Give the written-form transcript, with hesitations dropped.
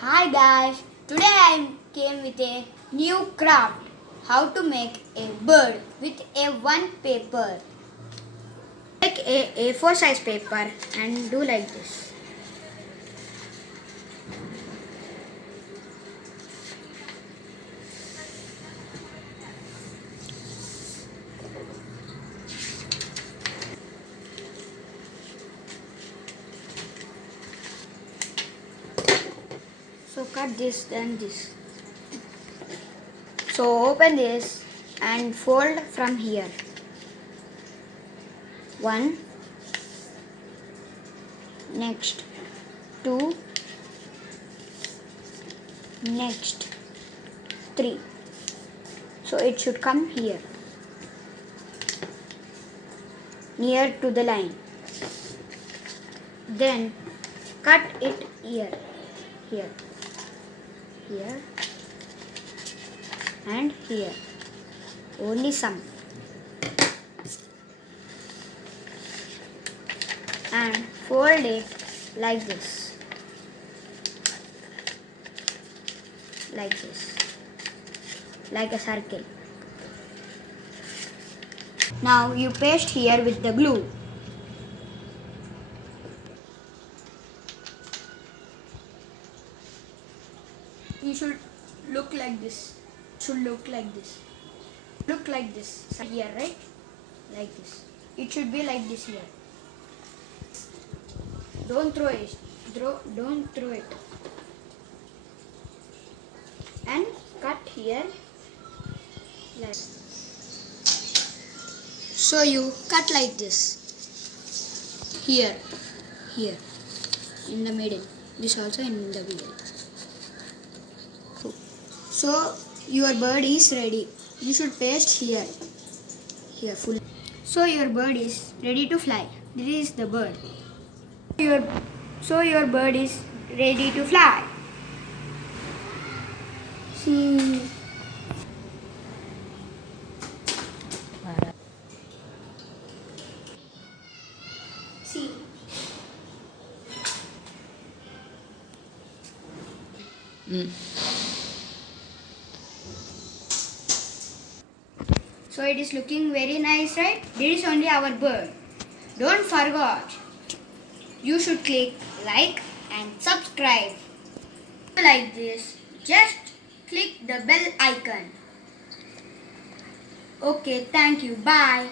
Hi guys, today I came with a new craft. How to make a bird with a one paper. Take a A4 size paper and do like this. So cut this, then this. So open this and fold from here. One, next, two, next, three. So it should come here, near to the line. Then cut it here, here, and here. Only some. And fold it like this. Like this. Like a circle. Now you paste here with the glue. You should look like this. Should look like this. Look like this. Here, right? Like this. It should be like this here. Don't throw it. Don't throw it. And cut here. Like. So you cut like this. Here. In the middle. This also in the middle. So your bird is ready. You should paste here full. So your bird is ready to fly. This is the bird. So your bird is ready to fly. See. See. So it is looking very nice, right? This is only our bird. Don't forget. You should click like and subscribe. If you like this, just click the bell icon. Okay, thank you. Bye.